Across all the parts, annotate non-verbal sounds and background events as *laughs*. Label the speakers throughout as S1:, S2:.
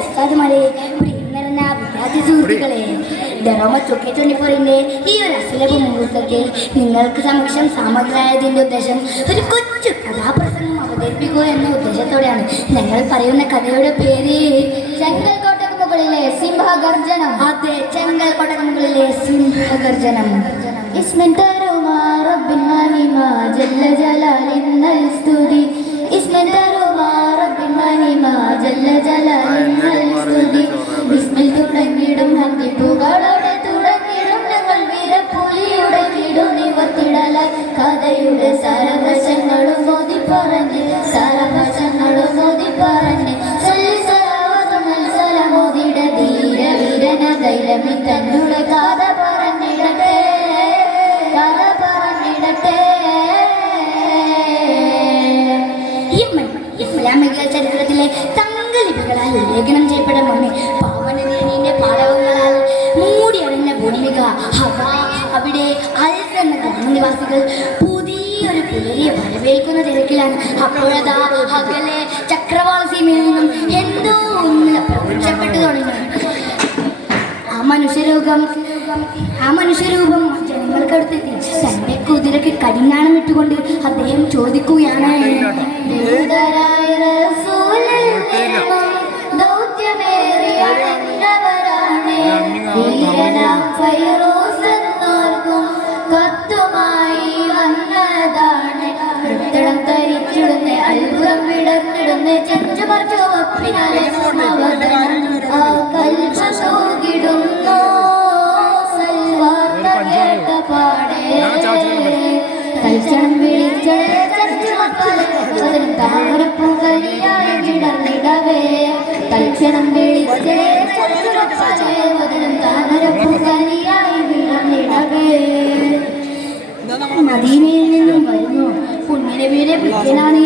S1: ഉസ്താദുമാരെ നിറഞ്ഞ വിദ്യാർത്ഥി സുഹൃത്തുക്കളെ ഡെറോമ ചൊക്കെ ട്വന്റി ഫോറിന്റെ ഈ ഒരു അസുലഭ മുഹൂർത്തത്തിൽ നിങ്ങൾക്ക് സമക്ഷം സാമഗ്രായതിന്റെ ഉദ്ദേശം ഒരു കൊച്ചു കഥാപ്രസംഗം അവതരിപ്പിക്കുക എന്ന ഉദ്ദേശത്തോടെയാണ്. ഞങ്ങൾ പറയുന്ന കഥയുടെ പേര് ചെങ്കൽക്കോട്ടക്ക് മുകളിലെ സിംഹഗർജനം. അതെ ചെങ്കൽക്കോട്ടക്ക് മുകളിലെ സിംഹഗർജനം. ഇസ്മിൻ തരുമാ റബ്ബിൻ ജല്ല ജലാലിന്നൽ സ്തുതി. തുടങ്ങിടും ഹത്തിപ്പുകളോടെ തുടങ്ങിടും ഞങ്ങൾ വീരപ്പുലിയുടെ വീടും നിവർത്തിടല കഥയുടെ സാരവശങ്ങളും മോദി പറഞ്ഞ് സാരവശങ്ങളും മോദി പറഞ്ഞ് സലമോദിയുടെ ധീര വീരന ധൈര്യമി തന്നുടെ കഥ പറഞ്ഞിടട്ടെ കഥ പറഞ്ഞിടട്ടെ. ഇസ്ലാമിക ചരിത്രത്തിലെ തങ്കലിപികളാൽ ലേഖനം ചെയ്യപ്പെട്ട മണ്ണ് പാവനനീന്റെ ഗ്രാമനിവാസികൾ പുതിയൊരു പേരെ വരവേൽക്കുന്ന തിരക്കിലാണ്. അപ്പോഴതാ അകലെ ചക്രവാള സീമയിൽ നിന്നും എന്തോ ഒന്ന് പ്രത്യക്ഷപ്പെട്ടു തുടങ്ങി. ആ മനുഷ്യരൂപം ആ മനുഷ്യരൂപം ജനങ്ങൾക്കടുത്തെത്തി തന്റെ കുതിരക്ക് കടിഞ്ഞാണം ഇട്ടുകൊണ്ട് അദ്ദേഹം ചോദിക്കുകയാണ് ദൗത്യമേറിയ ഫൈറൂസ് വിടർന്നിടവേ തൽക്ഷണം മക്കളെ അതിന് താമരപ്പൂകളിയായി വിടർന്നിടവേ മദീനയിൽ നിന്നും വരുന്നു പുണ്യനബിയുടെ ഭക്തനാണ്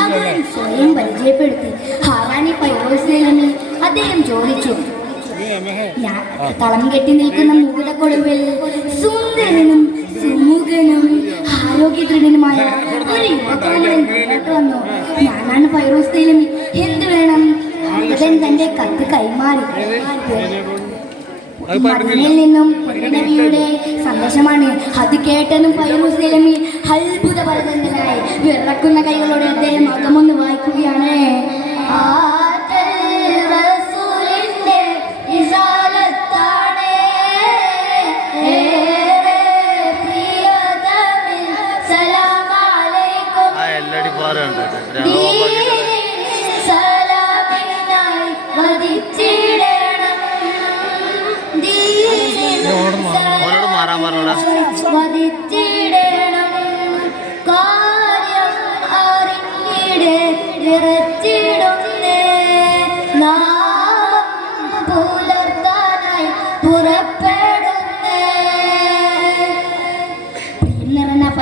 S1: അവൻ സ്വയം പരിചയപ്പെടുത്തി ഹാറാനി പൈറോസിലെന്ന് അദ്ദേഹം ചോദിച്ചു തളം കെട്ടി നിൽക്കുന്ന മുകുടക്കൊടുവിൽ സുന്ദരനും സുമുഖനും ആരോഗ്യദൃഢനുമായ *laughs* ഒരു വന്നു. ഞാനാണ് ഫൈറോസ് തൈലമി എന്ത് വേണം? അവൻ തന്റെ കത്ത് കൈമാറി. മദീനയിൽ നിന്നും നബിയുടെ സന്ദേശമാണ് അത് കേട്ടതും ഫൈറൂസ് വിറക്കുന്ന കൈകളോടെ അദ്ദേഹം അകമൊന്ന് സലാമിനായി വധിച്ചിടണം.
S2: ഓനോട് മാറാൻ പറഞ്ഞോടാ.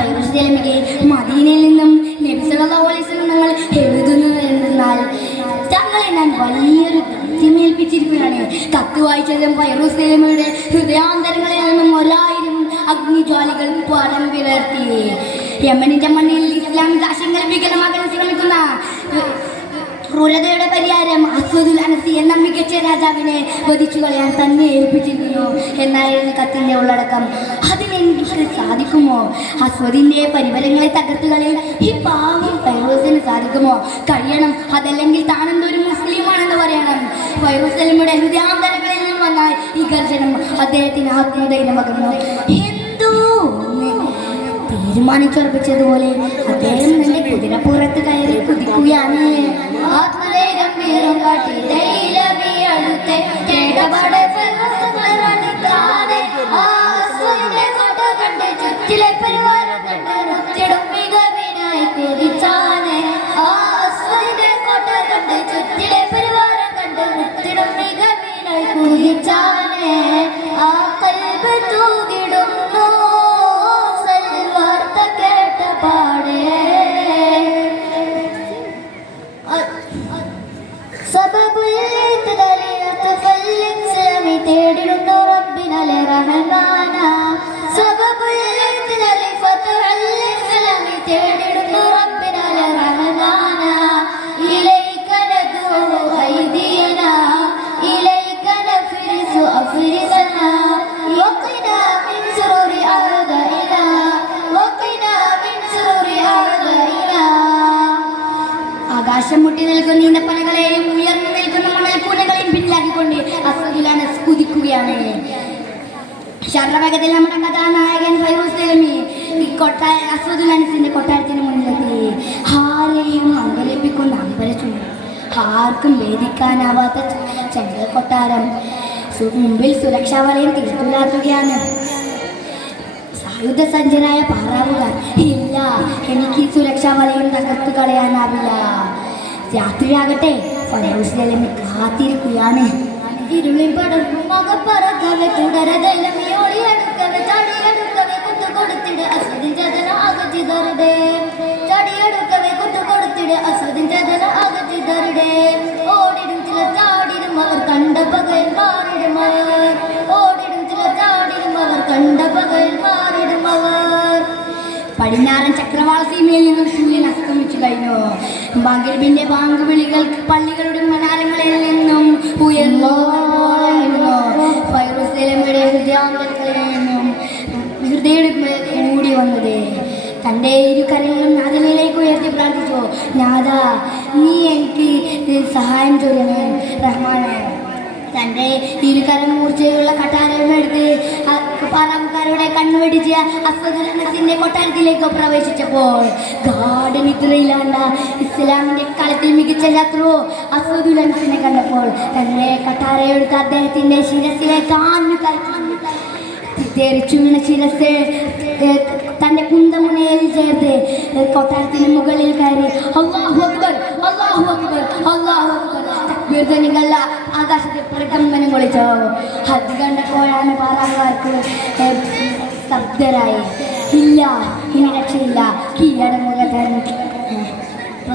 S1: നിറഞ്ഞ മദീനയിൽ നിന്നും നബി സല്ലല്ലാഹു അലൈഹി വസല്ലം തങ്ങൾ എഴുതുന്നു എന്നാൽ തങ്ങളെ ഞാൻ വലിയൊരു ദൗത്യമേൽപ്പിച്ചിരിക്കുകയാണ് കത്ത് വായിച്ചാലും ഫൈറൂസ് ജലമിയുടെ ഹൃദയാന്തരങ്ങളിൽ നിന്നും ഒരായിരം അഗ്നിജ്വാലികൾ പടം വിളർത്തി യമനിന്റെ മണ്ണിൽ ഇസ്ലാമിക ആശയങ്ങൾ ശ്രമിക്കുന്ന ക്രൂരതയുടെ പരിഹാരം അസ്വദുൽ അനസി എന്ന മികച്ച രാജാവിനെ വധിച്ചു കളയാൻ തന്നെ ഏൽപ്പിച്ചിരുന്നു എന്നായിരുന്നു കത്തിന്റെ ഉള്ളടക്കം. അതിനെനിക്ക് സാധിക്കുമോ? അസ്വദിന്റെ പരിവരങ്ങളെ കളയാൻ ഈ പാവം ഫൈറോസിന് സാധിക്കുമോ? കഴിയണം. അതല്ലെങ്കിൽ താനെന്തൊരു മുസ്ലിമാണെന്ന് പറയണം. ഫൈറോസലിമയുടെ സലിമിയുടെ ഹൃദയാന്തരങ്ങളിൽ നിന്ന് വന്നാൽ ഈ ഗർജനം അദ്ദേഹത്തിന് ആത്മധൈര്യം പകർന്നു തീരുമാനിച്ചുറപ്പിച്ചതുപോലെ അദ്ദേഹം തന്റെ കുതിരപ്പുറത്ത് കയറി കുതിക്കുകയാണ്. ആത്മധൈര്യം വീറും കാട്ടി ധൈര്യമീ അടുത്തെ. ചുറ്റിലെ പരിവാരം കണ്ട് നൃത്തിടും മികവിനായി കുതിച്ചാണ് ആസ്വദിന്റെ കോട്ട കണ്ട് ചുറ്റിലെ പരിവാരം കണ്ട് നൃത്തിടും മികവിനായി കുതിച്ചാണ് ആ കൽബ് തൂകിടുന്നു തേടിടുന്നു റബ്ബിനലെ റഹ്മാന? സബബുൽ വശം മുട്ടി നിൽക്കുന്ന പനകളെയും ഉയർന്നു നിൽക്കുന്ന മണൽക്കൂനകളെയും പിന്നിലാക്കിക്കൊണ്ട് അസുഖിലാണ് കുതിക്കുകയാണ് ശർവകത്തിൽ നമ്മുടെ കഥാനായകൻ ഫൈറൂസ് ഈ കൊട്ടാര അസുദുലാനിസിന്റെ കൊട്ടാരത്തിന് മുന്നിലെത്തി. ആരെയും അമ്പരപ്പിക്കുന്ന അമ്പരച്ചു ആർക്കും വേദിക്കാനാവാത്ത ചെങ്കൽ കൊട്ടാരം മുമ്പിൽ സുരക്ഷാ വലയം തിരിച്ചുലാത്തുകയാണ് സായുധ സഞ്ജനായ പാറാവുകാർ ഇല്ല എനിക്ക് സുരക്ഷാ വലയം തകർത്ത് കളയാനാവില്ല. രാത്രിയാകട്ടെ. ഫൈറൂസ് തെലമി കാത്തിരിക്കുകയാണ് പടിഞ്ഞാറൻ ചക്രവാള സീമയിൽ നിന്നും സൂര്യൻ കഴിഞ്ഞു. മകിഴിന്റെ ബാങ്ക് വിളികൾ പള്ളികളുടെ മനാരങ്ങളിൽ നിന്നും ഉയർന്നു ഫൈറൂസലമയുടെ നിന്നും വന്നത്. തന്റെ ഇരു കരങ്ങളും നാഥനിലേക്ക് ഉയർത്തി പ്രാർത്ഥിച്ചു. നാഥ നീ എനിക്ക് സഹായം ചെയ്യണേ. റഹ്മാനെ. തന്റെ ഇരുകരം മൂർച്ചയുള്ള കട്ടാരമെടുത്ത് പാറാവുകാരുടെ കണ്ണുവെടിച്ച് അസ്വദുലനസിന്റെ കൊട്ടാരത്തിലേക്ക് പ്രവേശിച്ചപ്പോൾ ഗാഠനിദ്രയിലാണ്ട ഇസ്ലാമിന്റെ കളത്തിൽ മികച്ച ശത്രു അസ്വദുലനസിനെ കണ്ടപ്പോൾ തന്റെ കട്ടാരയെടുത്ത് അദ്ദേഹത്തിന്റെ ശിരസിലേക്ക് ആഞ്ഞു കയറ്റി തെറിച്ചു വീണ ശിരസ് തന്റെ കുന്തമുനയിൽ ചേർത്ത് കൊട്ടാരത്തിന് മുകളിൽ കയറി അക്ബർ നിർജനികൾ ആകാശത്തെ പ്രകമ്പനം കൊളിച്ചോ അത് കണ്ട കോഴാണ് പാറാകാർക്ക് സ്തബ്ധരായി ഇല്ല ഇനി രക്ഷയില്ല. കീഴടങ്ങുക